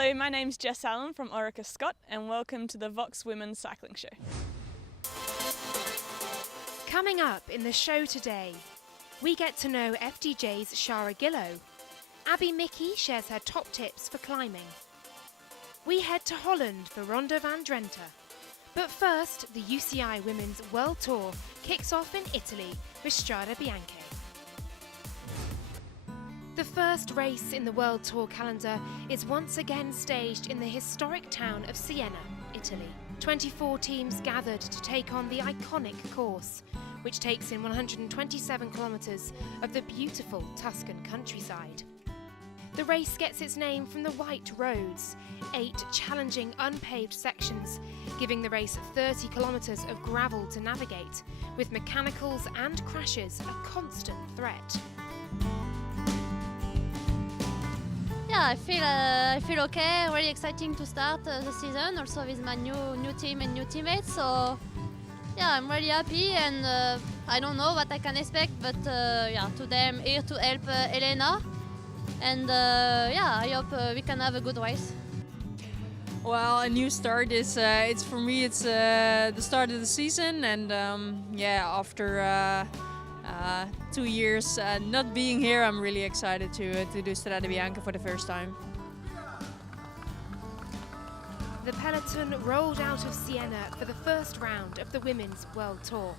Hello, my name's Jess Allen from Orica Scott and welcome to the Voxwomen cycling show. Coming up in the show today, we get to know FDJ's Shara Gillow. Abby Mickey shares her top tips for climbing. We head to Holland for Ronde van Drenthe. But first, the UCI Women's World Tour kicks off in Italy with Strade Bianche. The first race in the World Tour calendar is once again staged in the historic town of Siena, Italy. 24 teams gathered to take on the iconic course, which takes in 127 kilometres of the beautiful Tuscan countryside. The race gets its name from the white roads, 8 challenging unpaved sections, giving the race 30 kilometres of gravel to navigate, with mechanicals and crashes a constant threat. Yeah, I feel okay. Really exciting to start the season. Also with my new team and new teammates. So yeah, I'm really happy, and I don't know what I can expect, but yeah, today I'm here to help Elena, and yeah, I hope we can have a good race. Well, a new start is it's for me. It's the start of the season, and yeah, after 2 years not being here, I'm really excited to do Strade Bianche for the first time. The peloton rolled out of Siena for the first round of the Women's World Tour.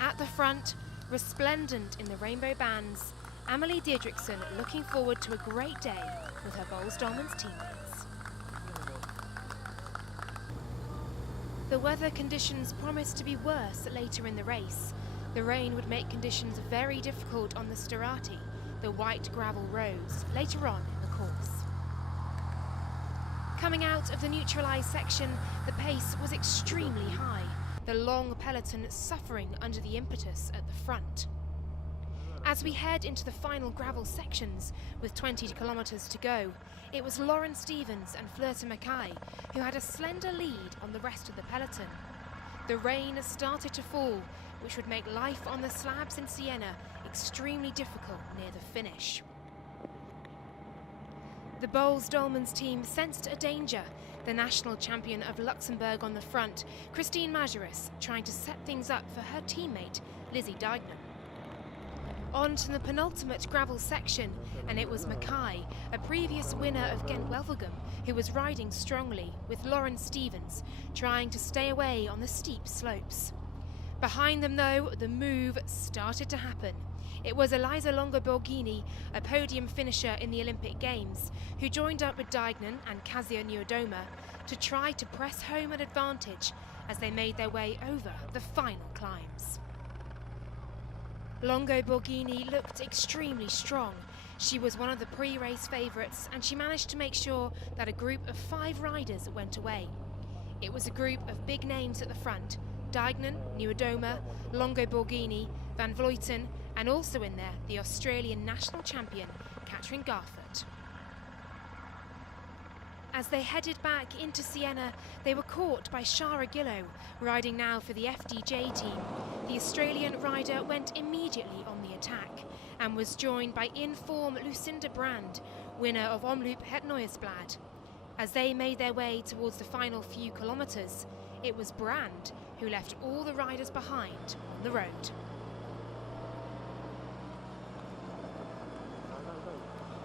At the front, resplendent in the rainbow bands, Amelie Didrikson looking forward to a great day with her Voxwomen teammates. The weather conditions promised to be worse later in the race. The rain would make conditions very difficult on the Strade, the white gravel roads, later on in the course. Coming out of the neutralised section, the pace was extremely high, the long peloton suffering under the impetus at the front. As we head into the final gravel sections, with 20 kilometres to go, it was Lauren Stevens and Flirta Mackay who had a slender lead on the rest of the peloton. The rain started to fall, which would make life on the slabs in Siena extremely difficult near the finish. The Boels-Dolmans team sensed a danger, the national champion of Luxembourg on the front, Christine Majerus, trying to set things up for her teammate, Lizzie Deignan. On to the penultimate gravel section, and it was Mackay, a previous winner of Ghent-Wevelgem, who was riding strongly, with Lauren Stevens trying to stay away on the steep slopes. Behind them, though, the move started to happen. It was Elisa Longo-Borghini, a podium finisher in the Olympic Games, who joined up with Deignan and Kasia Niewiadoma to try to press home an advantage as they made their way over the final climbs. Longo-Borghini looked extremely strong. She was one of the pre-race favourites, and she managed to make sure that a group of 5 riders went away. It was a group of big names at the front: Deignan, Niewiadoma, Longo-Borghini, Van Vleuten, and also in there the Australian national champion, Katrin Garford. As they headed back into Siena, they were caught by Shara Gillow, riding now for the FDJ team. The Australian rider went immediately on the attack and was joined by in-form Lucinda Brand, winner of Omloop Het Nieuwsblad. As they made their way towards the final few kilometres, it was Brand who left all the riders behind on the road.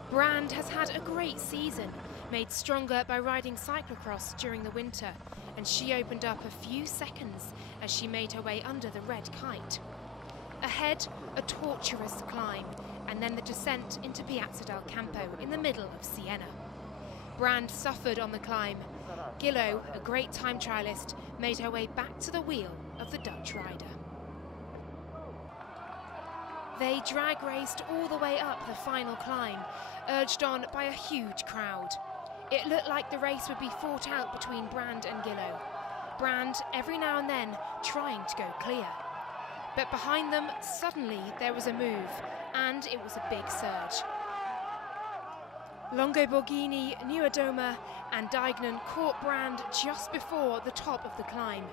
Brand has had a great season, made stronger by riding cyclocross during the winter, and she opened up a few seconds as she made her way under the red kite. Ahead, a torturous climb, and then the descent into Piazza del Campo in the middle of Siena. Brand suffered on the climb. Gillow, a great time trialist, made her way back to the wheel of the Dutch rider. They drag raced all the way up the final climb, urged on by a huge crowd. It looked like the race would be fought out between Brand and Gillow. Brand, every now and then, trying to go clear. But behind them, suddenly there was a move, and it was a big surge. Longo-Borghini, Niewiadoma and Deignan caught Brand just before the top of the climb.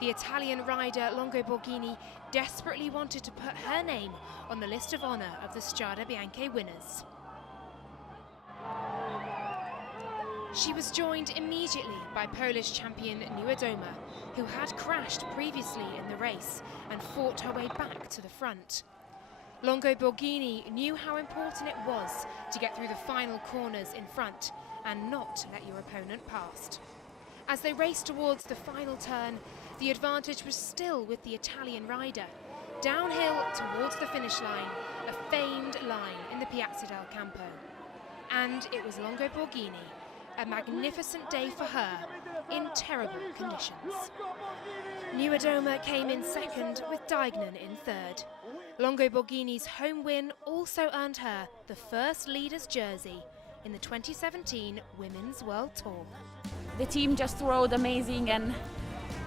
The Italian rider Longo-Borghini desperately wanted to put her name on the list of honour of the Strade Bianche winners. She was joined immediately by Polish champion Niewiadoma, who had crashed previously in the race and fought her way back to the front. Longo Borghini knew how important it was to get through the final corners in front and not let your opponent past. As they raced towards the final turn, the advantage was still with the Italian rider. Downhill towards the finish line, a famed line in the Piazza del Campo. And it was Longo Borghini, a magnificent day for her, in terrible conditions. Niewiadoma came in second with Duignan in third. Longo Borghini's home win also earned her the first leader's jersey in the 2017 Women's World Tour. The team just rode amazing, and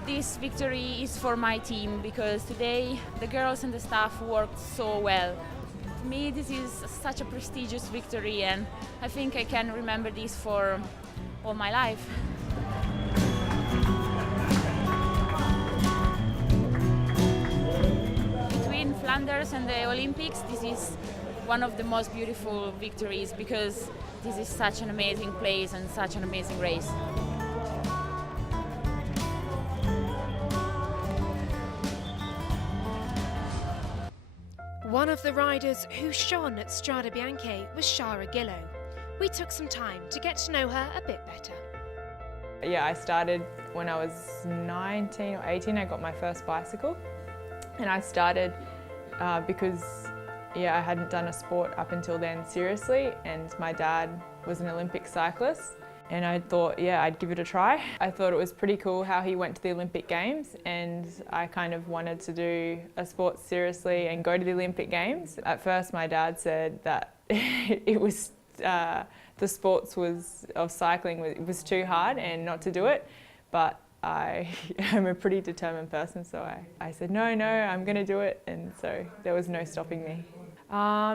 this victory is for my team because today the girls and the staff worked so well. To me, this is such a prestigious victory, and I think I can remember this for all my life. Between Flanders and the Olympics, this is one of the most beautiful victories because this is such an amazing place and such an amazing race. One of the riders who shone at Strade Bianche was Shara Gillow. We took some time to get to know her a bit better. Yeah, I started when I was 19 or 18. I got my first bicycle, and I started because I hadn't done a sport up until then seriously, and my dad was an Olympic cyclist, and I thought, I'd give it a try. I thought it was pretty cool how he went to the Olympic Games, and I kind of wanted to do a sport seriously and go to the Olympic Games. At first my dad said that it was the sports of cycling was too hard and not to do it, but I am a pretty determined person, so I said no, I'm going to do it, and so there was no stopping me.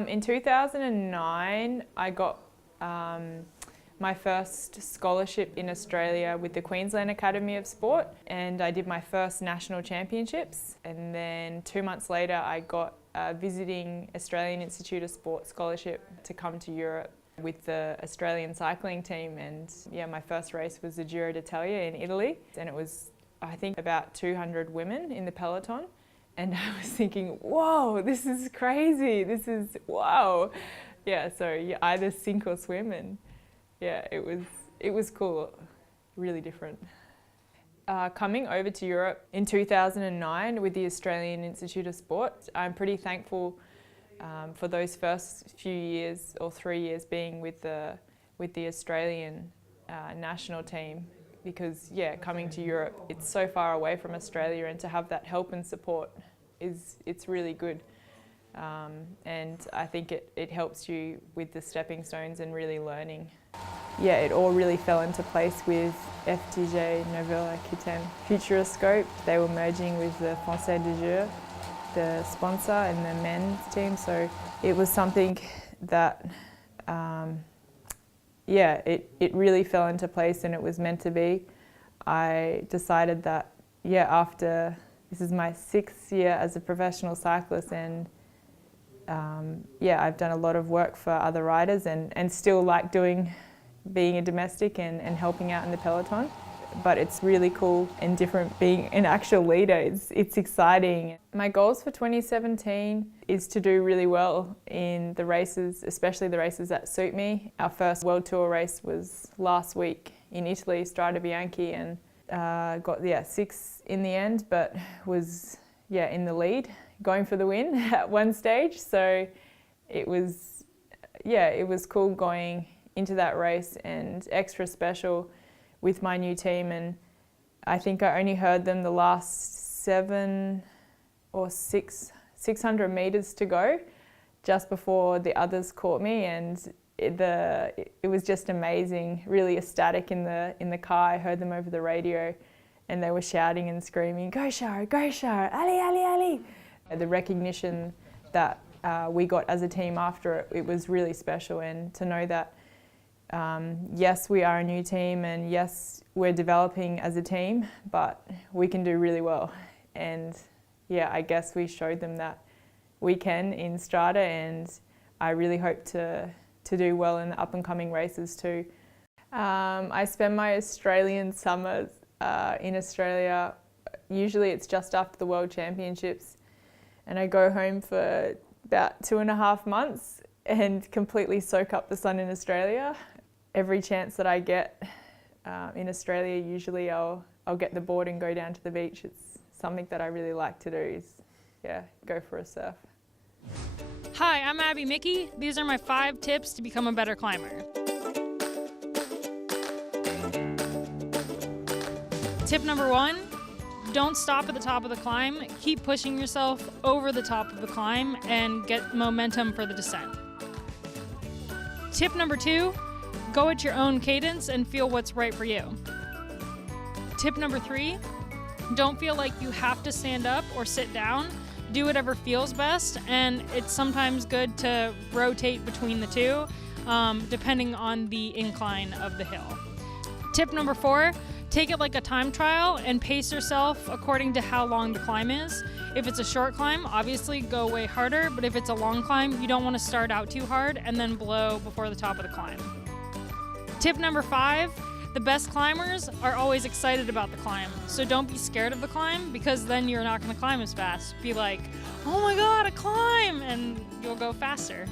In 2009 I got my first scholarship in Australia with the Queensland Academy of Sport, and I did my first national championships, and then 2 months later I got a visiting Australian Institute of Sport scholarship to come to Europe with the Australian cycling team, and my first race was the Giro d'Italia in Italy, and it was I think about 200 women in the peloton, and I was thinking, whoa, this is crazy, this is wow. So you either sink or swim, and it was cool, really different. Coming over to Europe in 2009 with the Australian Institute of Sport, I'm pretty thankful for those first few years or 3 years being with the Australian national team, because coming to Europe, it's so far away from Australia, and to have that help and support it's really good, and I think it helps you with the stepping stones and really learning. It all really fell into place with FDJ Nouvelle Aquitaine Futuroscope. They were merging with the Français de Jure, the sponsor, and the men's team, so it was something that it really fell into place, and it was meant to be. I decided that after this is my 6th year as a professional cyclist, and I've done a lot of work for other riders and still like being a domestic and helping out in the peloton. But it's really cool and different being an actual leader. It's exciting. My goals for 2017 is to do really well in the races, especially the races that suit me. Our first World Tour race was last week in Italy, Strade Bianche, and got 6th in the end, but was in the lead, going for the win at one stage. So it was cool going into that race, and extra special with my new team. And I think I only heard them the last 700 or 600 meters to go, just before the others caught me, and it was just amazing, really ecstatic in the car. I heard them over the radio, and they were shouting and screaming, "Go Shara, Ali, Ali, Ali!" The recognition that we got as a team after it was really special, and to know that yes, we are a new team, and yes, we're developing as a team, but we can do really well. And I guess we showed them that we can in Strade, and I really hope to do well in the up and coming races too. I spend my Australian summers in Australia. Usually it's just after the World Championships, and I go home for about 2.5 months and completely soak up the sun in Australia. Every chance that I get in Australia, usually I'll get the board and go down to the beach. It's something that I really like to do, is go for a surf. Hi, I'm Abby Mickey. These are my 5 tips to become a better climber. Tip number 1, don't stop at the top of the climb. Keep pushing yourself over the top of the climb and get momentum for the descent. Tip number 2, go at your own cadence and feel what's right for you. Tip number 3, don't feel like you have to stand up or sit down. Do whatever feels best, and it's sometimes good to rotate between the two, depending on the incline of the hill. Tip number 4, take it like a time trial and pace yourself according to how long the climb is. If it's a short climb, obviously go way harder, but if it's a long climb, you don't want to start out too hard and then blow before the top of the climb. Tip number 5, the best climbers are always excited about the climb, so don't be scared of the climb, because then you're not going to climb as fast. Be like, oh my god, a climb, and you'll go faster.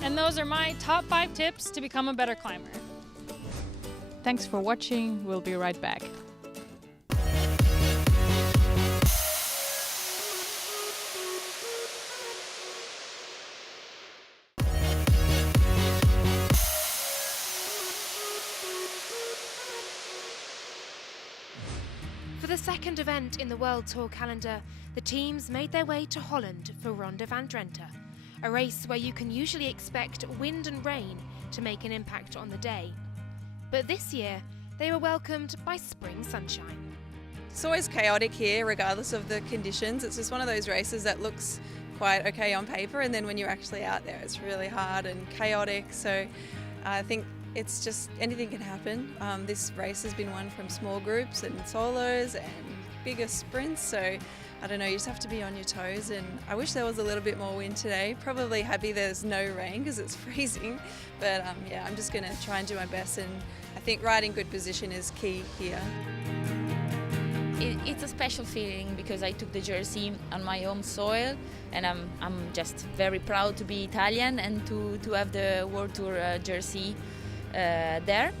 And those are my top 5 tips to become a better climber. Thanks for watching, we'll be right back. For the second event in the World Tour calendar, the teams made their way to Holland for Ronde van Drenthe, a race where you can usually expect wind and rain to make an impact on the day. But this year, they were welcomed by spring sunshine. It's always chaotic here, regardless of the conditions. It's just one of those races that looks quite okay on paper, and then when you're actually out there, it's really hard and chaotic. So I think it's just anything can happen. This race has been won from small groups and solos and bigger sprints, so I don't know, you just have to be on your toes, and I wish there was a little bit more wind today. Probably happy there's no rain because it's freezing, but yeah, I'm just going to try and do my best, and I think riding good position is key here. It's a special feeling because I took the jersey on my home soil, and I'm just very proud to be Italian and to have the World Tour jersey there.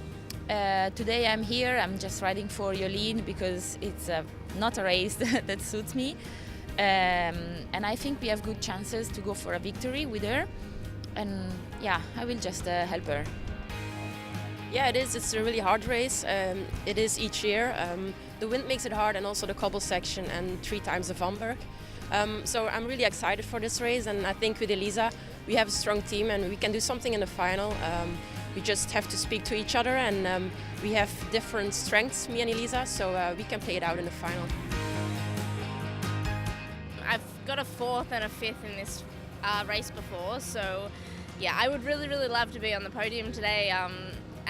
Today I'm here, I'm just riding for Jolien because it's not a race that suits me, and I think we have good chances to go for a victory with her, and yeah, I will just help her. Yeah, it is. It's a really hard race. It is each year. The wind makes it hard, and also the cobble section and 3 times the Vanberg. So I'm really excited for this race, and I think with Elisa we have a strong team and we can do something in the final. We just have to speak to each other, and we have different strengths, me and Elisa, so we can play it out in the final. I've got a 4th and a 5th in this race before, so yeah, I would really love to be on the podium today.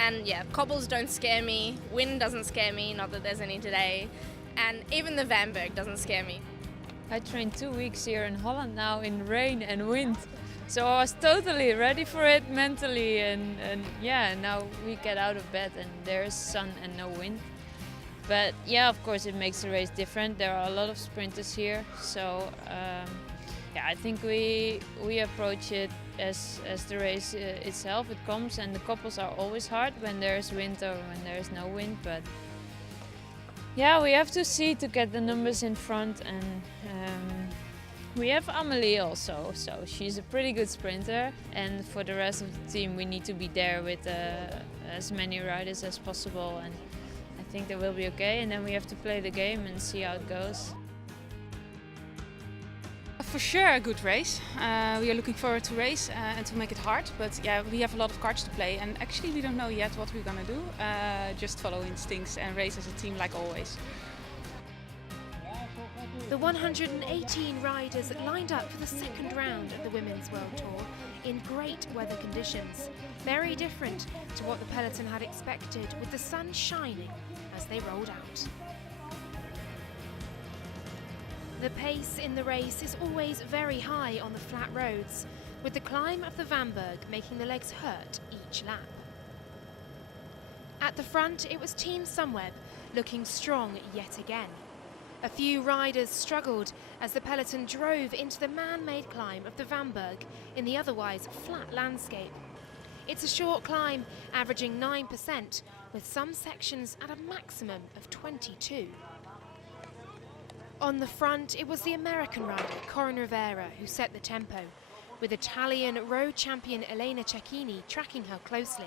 And yeah, cobbles don't scare me, wind doesn't scare me, not that there's any today, and even the Vanberg doesn't scare me. I trained 2 weeks here in Holland now in rain and wind. So I was totally ready for it mentally, and yeah, now we get out of bed and there's sun and no wind. But yeah, of course it makes the race different. There are a lot of sprinters here, so yeah, I think we approach it as the race itself. It comes, and the couples are always hard when there's wind or when there's no wind. But yeah, we have to see to get the numbers in front, and we have Amelie also, so she's a pretty good sprinter, and for the rest of the team we need to be there with as many riders as possible, and I think that will be okay, and then we have to play the game and see how it goes. For sure a good race. We are looking forward to race and to make it hard, but yeah, we have a lot of cards to play, and actually we don't know yet what we're gonna do. Just follow instincts and race as a team like always. The 118 riders lined up for the second round of the Women's World Tour in great weather conditions, very different to what the peloton had expected, with the sun shining as they rolled out. The pace in the race is always very high on the flat roads, with the climb of the Vanberg making the legs hurt each lap. At the front, it was Team Sunweb, looking strong yet again. A few riders struggled as the peloton drove into the man-made climb of the Vanberg in the otherwise flat landscape. It's a short climb, averaging 9%, with some sections at a maximum of 22. On the front, it was the American rider, Corin Rivera, who set the tempo, with Italian road champion Elena Cecchini tracking her closely,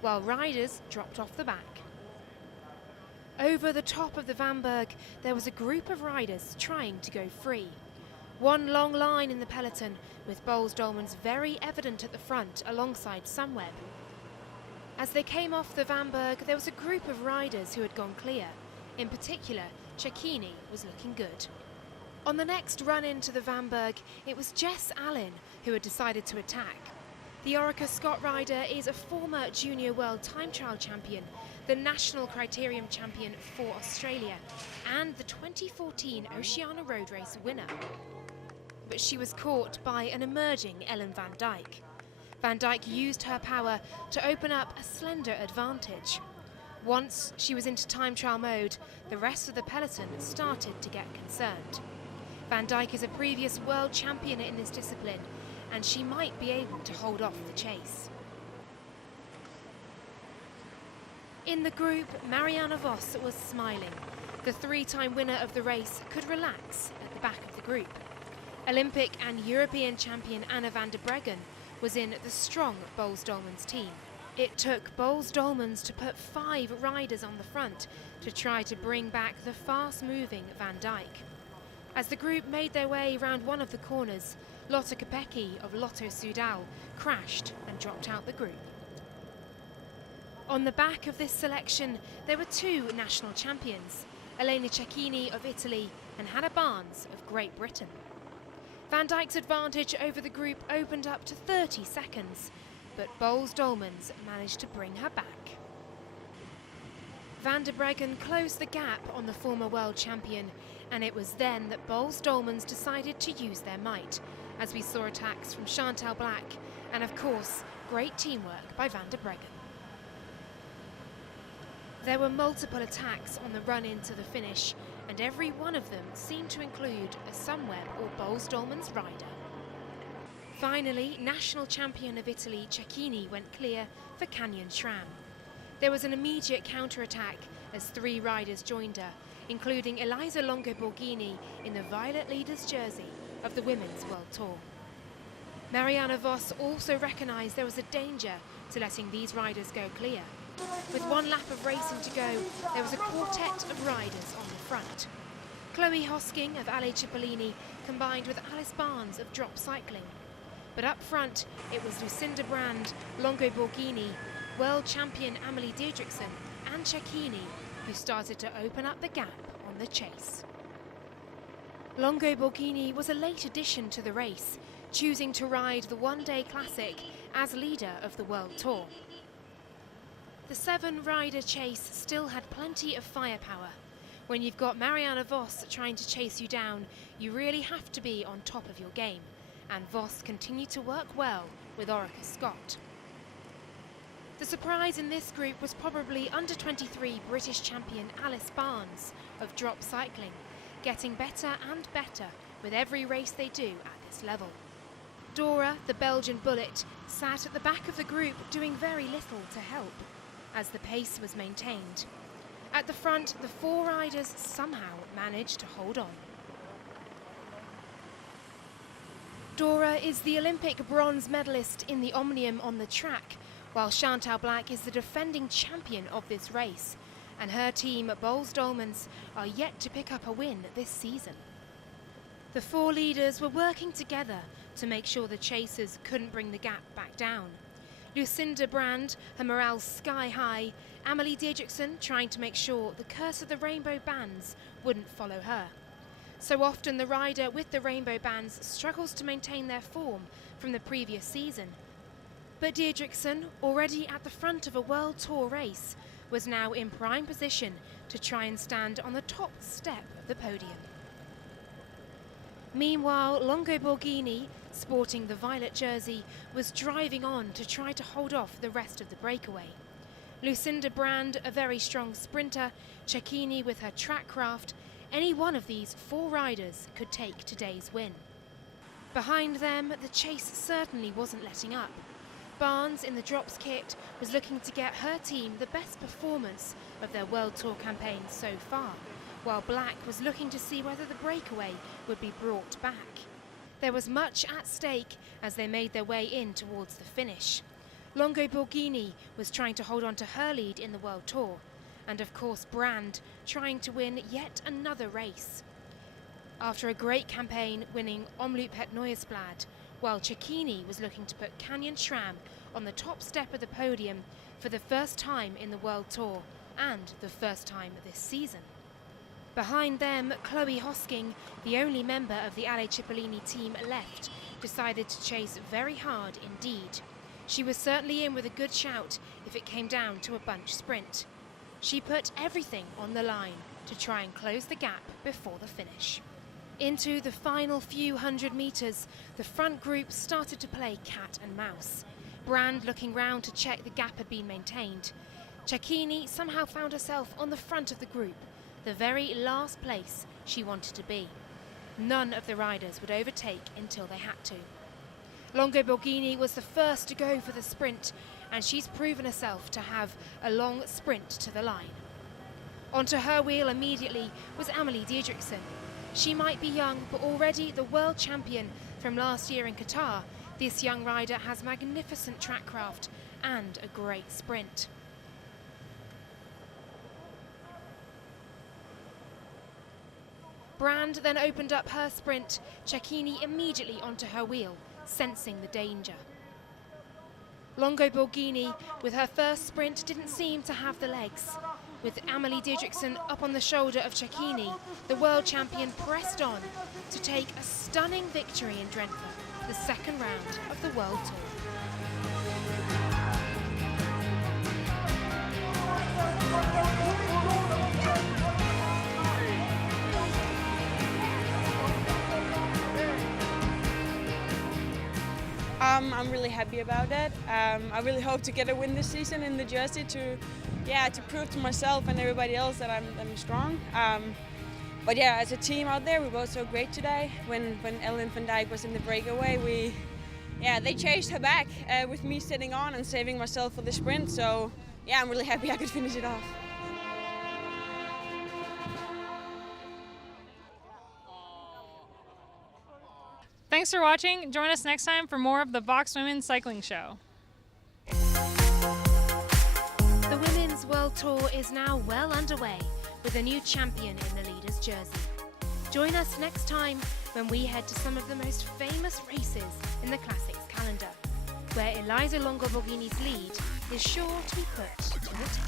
while riders dropped off the back. Over the top of the Vanberg, there was a group of riders trying to go free. One long line in the peloton, with Boels Dolmans very evident at the front alongside Sunweb. As they came off the Vanberg, there was a group of riders who had gone clear. In particular, Cecchini was looking good. On the next run into the Vanberg, it was Jess Allen who had decided to attack. The Orica Scott rider is a former junior world time trial champion, the national criterium champion for Australia, and the 2014 Oceania Road Race winner. But she was caught by an emerging Ellen Van Dijk. Van Dijk used her power to open up a slender advantage. Once she was into time trial mode, the rest of the peloton started to get concerned. Van Dijk is a previous world champion in this discipline, and she might be able to hold off the chase. In the group, Marianne Vos was smiling. The three-time winner of the race could relax at the back of the group. Olympic and European champion Anna van der Breggen was in the strong Boels Dolmans team. It took Boels Dolmans to put 5 riders on the front to try to bring back the fast-moving Van Dijk. As the group made their way round one of the corners, Lotte Kopecky of Lotto Soudal crashed and dropped out the group. On the back of this selection, there were 2 national champions, Elena Cecchini of Italy and Hannah Barnes of Great Britain. Van Dijk's advantage over the group opened up to 30 seconds, but Boels Dolmans managed to bring her back. Van der Breggen closed the gap on the former world champion, and it was then that Boels Dolmans decided to use their might, as we saw attacks from Chantal Black and, of course, great teamwork by Van der Breggen. There were multiple attacks on the run into the finish, and every one of them seemed to include a Sunweb or Boels Dolmans rider. Finally, national champion of Italy Cecchini went clear for Canyon Shram. There was an immediate counter-attack as 3 riders joined her, including Elisa Longo Borghini in the violet leader's jersey of the Women's World Tour. Marianne Vos also recognised there was a danger to letting these riders go clear. With 1 lap of racing to go, there was a quartet of riders on the front. Chloe Hosking of Ale Cipollini combined with Alice Barnes of Drop Cycling. But up front, it was Lucinda Brand, Longo Borghini, world champion Amelie Didrikson and Cecchini who started to open up the gap on the chase. Longo Borghini was a late addition to the race, choosing to ride the one-day classic as leader of the World Tour. The 7-rider chase still had plenty of firepower. When you've got Marianne Vos trying to chase you down, you really have to be on top of your game, and Vos continued to work well with Orica Scott. The surprise in this group was probably under-23 British champion Alice Barnes of Drop Cycling, getting better and better with every race they do at this level. Dora, the Belgian bullet, sat at the back of the group doing very little to help, as the pace was maintained. At the front, the 4 riders somehow managed to hold on. Dora is the Olympic bronze medalist in the Omnium on the track, while Chantal Black is the defending champion of this race, and her team, Boels Dolmans, are yet to pick up a win this season. The 4 leaders were working together to make sure the chasers couldn't bring the gap back down. Lucinda Brand, her morale sky high, Amelie Didrikson trying to make sure the curse of the rainbow bands wouldn't follow her. So often the rider with the rainbow bands struggles to maintain their form from the previous season. But Didrikson, already at the front of a World Tour race, was now in prime position to try and stand on the top step of the podium. Meanwhile, Longo Borghini, sporting the violet jersey, was driving on to try to hold off the rest of the breakaway. Lucinda Brand, a very strong sprinter, Cecchini with her track craft, any one of these 4 riders could take today's win. Behind them, the chase certainly wasn't letting up. Barnes, in the drops kit, was looking to get her team the best performance of their World Tour campaign so far, while Black was looking to see whether the breakaway would be brought back. There was much at stake as they made their way in towards the finish. Longo Borghini was trying to hold on to her lead in the World Tour, and of course Brand trying to win yet another race. After a great campaign winning Omloop het Nieuwsblad, while Cecchini was looking to put Canyon Schramm on the top step of the podium for the first time in the World Tour and the first time this season. Behind them, Chloe Hosking, the only member of the Ale Cipollini team left, decided to chase very hard indeed. She was certainly in with a good shout if it came down to a bunch sprint. She put everything on the line to try and close the gap before the finish. Into the final few hundred metres, the front group started to play cat and mouse. Brand looking round to check the gap had been maintained. Cecchini somehow found herself on the front of the group, the very last place she wanted to be. None of the riders would overtake until they had to. Longo Borghini was the first to go for the sprint, and she's proven herself to have a long sprint to the line. Onto her wheel immediately was Amelie Diedrichsen. She might be young, but already the world champion from last year in Qatar, this young rider has magnificent track craft and a great sprint. Brand then opened up her sprint, Cecchini immediately onto her wheel, sensing the danger. Longo Borghini, with her first sprint, didn't seem to have the legs. With Amelie Diedrichsen up on the shoulder of Cecchini, the world champion pressed on to take a stunning victory in Drenthe, the second round of the World Tour. I'm really happy about that. I really hope to get a win this season in the jersey to prove to myself and everybody else that I'm strong. But yeah, as a team out there, we were so great today. When Ellen van Dijk was in the breakaway, they chased her back with me sitting on and saving myself for the sprint. So yeah, I'm really happy I could finish it off. Thanks for watching. Join us next time for more of the Voxwomen Cycling Show. The Women's World Tour is now well underway with a new champion in the leader's jersey. Join us next time when we head to some of the most famous races in the Classics calendar, where Elisa Longo Borghini's lead is sure to be put to the test.